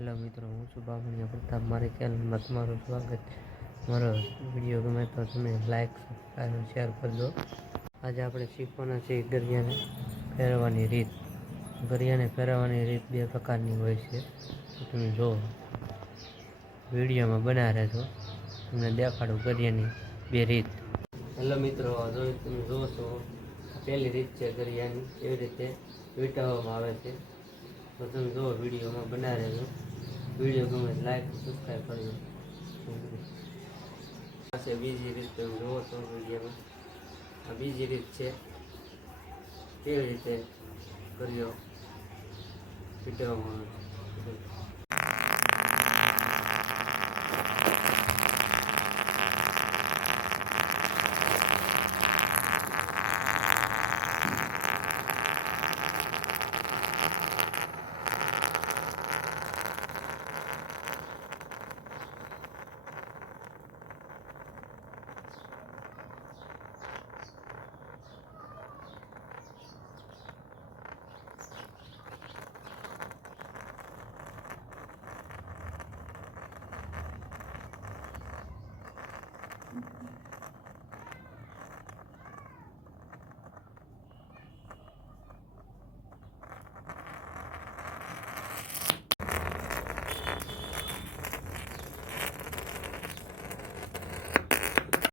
Hello મિત્રો, હું છું બામણીયા પ્રતાપ. મારી ચેનલમાં તમારું સ્વાગત. મારો વિડીયો ગમે તો તમે લાઈક, સબસ્ક્રાઈબ, શેર કરજો. આજે આપણે શીખવાના છે ગરિયાને ફેરવવાની રીત. ગરિયાને ફેરવવાની રીત બે પ્રકારની હોય છે, તો તમે જો વિડીયોમાં બના રહેજો. તમને દેખાડું ગરિયાની બે રીત. હેલો મિત્રો, તમે જુઓ છો પહેલી રીત છે ગરિયાની, એવી રીતે વીંટાળવામાં આવે છે. તો તમે જો વિડીયોમાં બના રહેજો. વિડીયો ગમે લાઈક સબસ્ક્રાઈબ કરજો. આ બીજી રીત તમે જુઓ છો વિડીયોમાં. આ બીજી રીત છે કેવી રીતે કર્યો વીંટાળવામાં આવે છે.